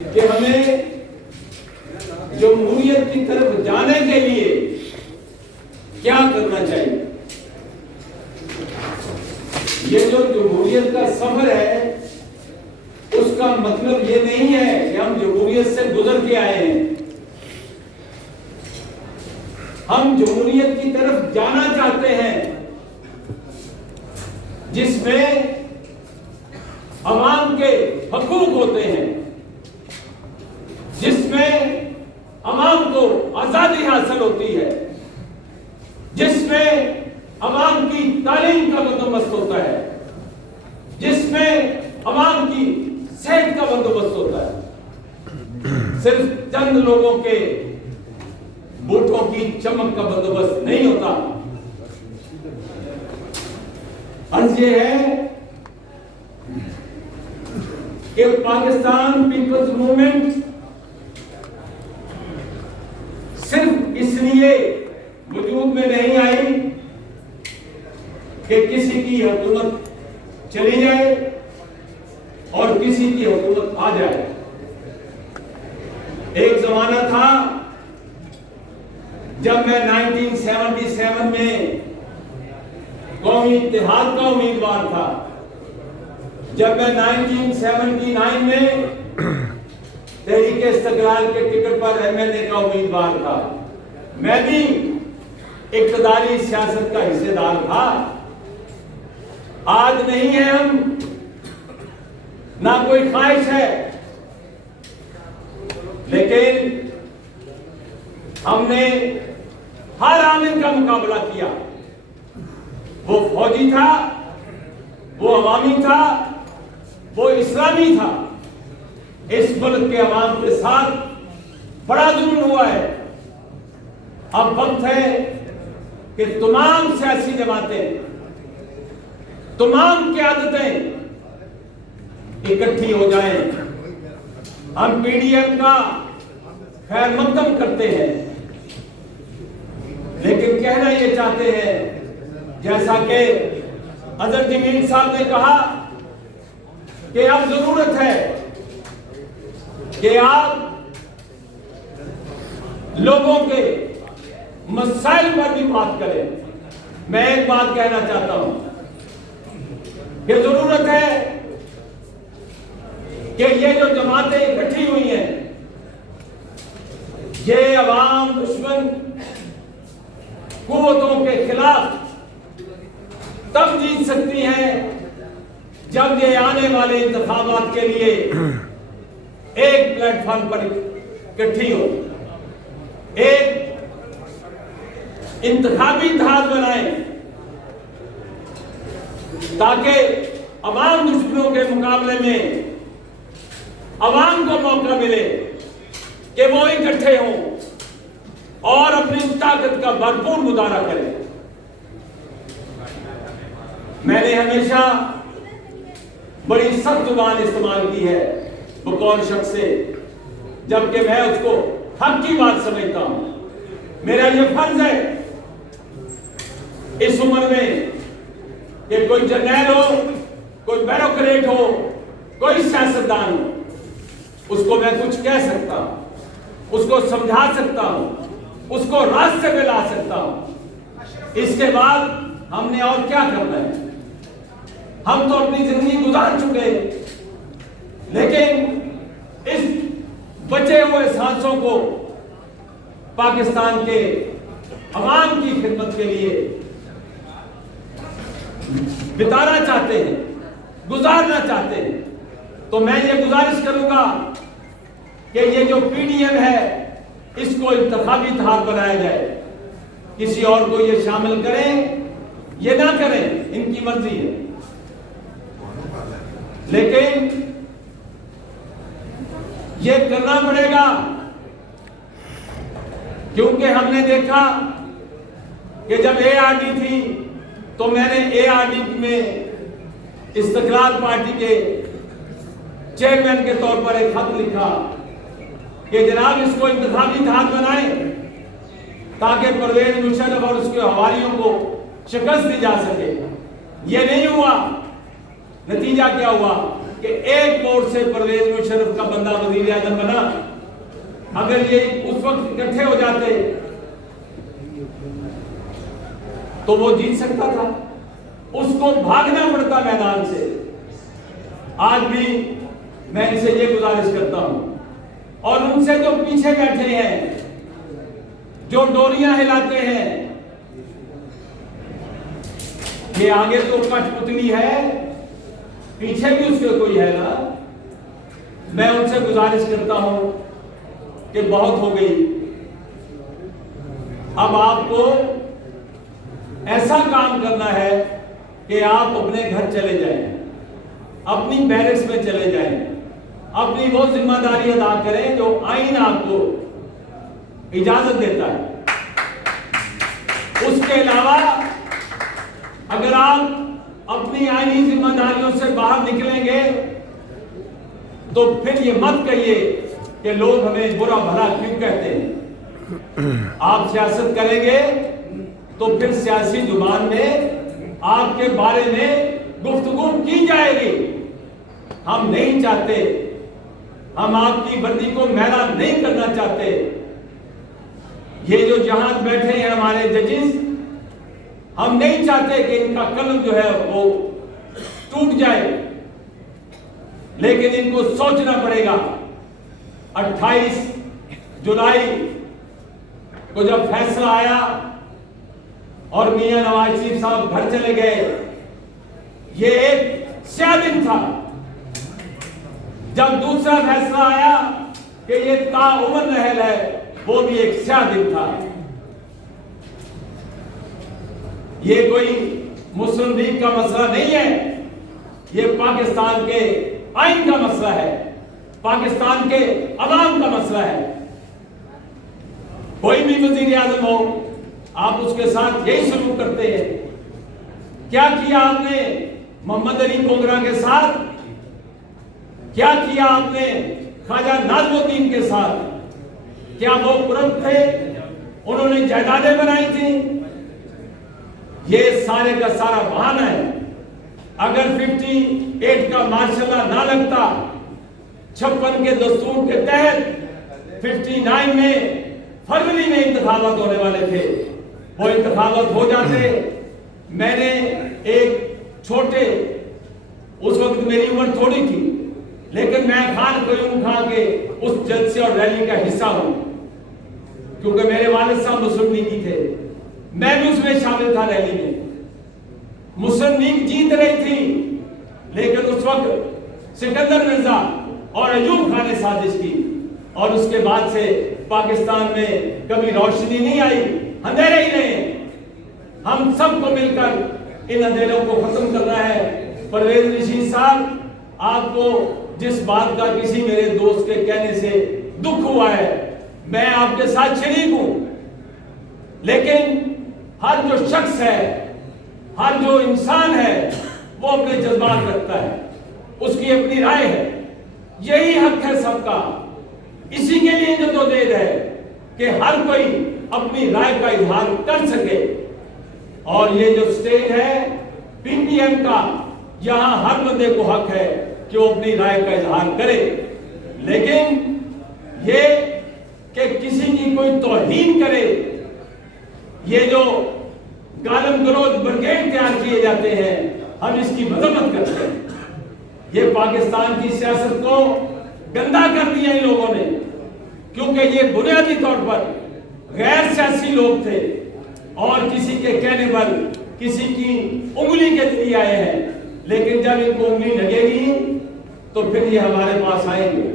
कि हमें जमहूरियत की तरफ जाने के लिए क्या करना चाहिए। ये जो जमहूरियत का सफर है उसका मतलब ये नहीं है कि हम जमहूरियत से गुजर के आए हैं। हम जमहूरियत की तरफ जाना चाहते हैं जिसमें अवाम के हकूक होते हैं, जिसमें अवाम को आजादी हासिल होती है, जिसमें अवाम की तालीम का बंदोबस्त होता है, जिसमें अवाम की सेहत का बंदोबस्त होता है। सिर्फ चंद लोगों के बूटों की चमक का बंदोबस्त नहीं होता। अर्ज ये है कि पाकिस्तान पीपल्स मूवमेंट सिर्फ इसलिए वजूद में नहीं आई कि किसी की हुकूमत चली जाए और किसी की हुकूमत आ जाए। एक जमाना था जब मैं 1977 में कौमी इत्तेहाद का उम्मीदवार था, जब मैं 1979 में तहरीक इस्तक़लाल के टिकट पर एमएलए का उम्मीदवार था। मैं भी इक़्तिदारी सियासत का हिस्सेदार था। आज नहीं है, हम ना कोई ख्वाहिश है, लेकिन हमने हर आमिल का मुकाबला किया। वो फौजी था, वो अवामी था, वो इस्लामी था। इस मुल्क के अवाम के साथ बड़ा जुल्म हुआ है। अब वक्त है कि तमाम सियासी जमातें, तमाम क़यादतें इकट्ठी हो जाएं। हम पीडीएम का खैर मकदम करते हैं, लेकिन कहना ये चाहते हैं, जैसा कि अजहर जमील साहब ने कहा कि अब जरूरत है कि आप लोगों के मसाइल पर भी बात करें। मैं एक बात कहना चाहता हूं कि जरूरत है कि ये जो जमातें इकट्ठी हुई हैं, ये अवाम दुश्मन कुव्वतों के खिलाफ तब जीत सकती हैं जब ये आने वाले इंतखाबात के लिए एक प्लेटफॉर्म पर इकट्ठी हो, एक इंतखाबी इत्तेहाद बनाए, ताकि अवाम दुश्मनों के मुकाबले में अवाम को मौका मिले कि वो इकट्ठे हों और अपनी ताकत का भरपूर मुजाहरा करें। मैंने हमेशा बड़ी सख्त जुबान इस्तेमाल की है बकौल शख्स से, जबकि मैं उसको हक की बात समझता हूं। मेरा ये फर्ज है इस उम्र में कि कोई जर्नैल हो, कोई ब्यूरोक्रेट हो, कोई सियासतदान हो, उसको मैं कुछ कह सकता हूं, उसको समझा सकता हूं, उसको रास्ते पे ला सकता हूं। इसके बाद हमने और क्या करना है? हम तो अपनी जिंदगी गुजार चुके, लेकिन इस बचे हुए सांसों को पाकिस्तान के अवाम की खिदमत के लिए बिताना चाहते हैं, गुजारना चाहते हैं। तो मैं ये गुजारिश करूंगा कि ये जो पीडीएम है इसको इंतखाबी इत्तेहाद बनाया जाए। किसी और को ये शामिल करें, ये ना करें, इनकी मर्जी है, लेकिन ये करना पड़ेगा, क्योंकि हमने देखा कि जब एआरडी थी तो मैंने एआरडी में इस्तक़लाल पार्टी के चेयरमैन के तौर पर एक खत लिखा कि जनाब इसको इंतखाबी इत्तेहाद बनाएं ताकि परवेज मुशर्रफ और उसके हवारियों को शिकस्त दी जा सके। ये नहीं हुआ। नतीजा क्या हुआ? कि एक वोट से परवेज मुशर्रफ का बंदा वजीर आजम बना। अगर ये उस वक्त इकट्ठे हो जाते तो वो जीत सकता था, उसको भागना पड़ता मैदान से। आज भी मैं इनसे ये गुजारिश करता हूं और उनसे जो पीछे बैठे हैं, जो डोरियां हिलाते हैं, ये आगे तो कठपुतली है, पीछे भी उसके कोई है ना। मैं उनसे गुजारिश करता हूं कि बहुत हो गई, अब आपको ऐसा काम करना है कि आप अपने घर चले जाएं, अपनी बैरक्स में चले जाएं, अपनी वो जिम्मेदारी अदा करें जो आईन आपको इजाजत देता है। उसके अलावा अगर आप अपनी आईनी जिम्मेदारियों से बाहर निकलेंगे तो फिर ये मत कहिए कि लोग हमें बुरा भला क्यों कहते हैं। आप सियासत करेंगे तो फिर सियासी जुबान में आपके बारे में गुफ्तगू की जाएगी। हम नहीं चाहते, हम आपकी वर्दी को मैला नहीं करना चाहते। ये जो जहां बैठे हैं हमारे जजेस, हम नहीं चाहते कि इनका कलम जो है वो टूट जाए, लेकिन इनको सोचना पड़ेगा। 28 जुलाई को जब फैसला आया और मियां नवाज शरीफ साहब घर चले गए, ये एक स्याह दिन था। जब दूसरा फैसला आया कि ये ताउम्र नहल है, वो भी एक स्याह दिन था। ये कोई मुस्लिम लीग का मसला नहीं है, ये पाकिस्तान के आइन का मसला है, पाकिस्तान के अवाम का मसला है। कोई भी वजीर आजम हो, आप उसके साथ यही सलूक करते हैं। क्या किया आपने मोहम्मद अली कोंगरा के साथ, क्या किया आपने ख्वाजा नाज़मुद्दीन के साथ? क्या वो कुरब थे, उन्होंने जायदादें बनाई थी? ये सारे का सारा बहाना है। अगर 58 का मार्शल ना लगता, 56 के दस्तूर के तहत 59 में फरवरी में इंतखाबात होने वाले थे, वो इंतखाबात हो जाते। मैंने एक छोटे, उस वक्त मेरी उम्र थोड़ी थी, लेकिन मैं खान कयूम खां के उस जलसे और रैली का हिस्सा हूं, क्योंकि मेरे वालिद साहब मुस्लिम लीगी थे, मैं भी उसमें शामिल था रैली में। मुस्लिम लीग जीत रही थी, लेकिन उस वक्त सिकंदर मिर्जा और अयूब खान ने साजिश की, और उसके बाद से पाकिस्तान में कभी रोशनी नहीं आई, अंधेरे ही रहे। हम सबको मिलकर इन अंधेरों को खत्म करना है। परवेज रशीद साहब, आपको जिस बात का किसी मेरे दोस्त के कहने से दुख हुआ है, मैं आपके साथ शरीक हूं, लेकिन हर जो शख्स है, हर जो इंसान है, वो अपने जज्बात रखता है, उसकी अपनी राय है। यही हक है सबका। इसी के लिए जद्दोजहद है कि हर कोई अपनी राय का इजहार कर सके। और ये जो स्टेज है पीटीएम का, यहां हर बंदे को हक है कि वो अपनी राय का इजहार करे, लेकिन ये कि किसी की कोई तौहीन करे, ये जो गालम गलोच ब्रिगेड तैयार किए जाते हैं, हम इसकी मजम्मत करते हैं। ये पाकिस्तान की सियासत को गंदा कर दिया इन लोगों ने, क्योंकि ये बुनियादी तौर पर गैर सियासी लोग थे और किसी के कहने पर, किसी की उंगली के जरिए आए हैं। लेकिन जब इनको उंगली लगेगी तो फिर ये हमारे पास आएंगे।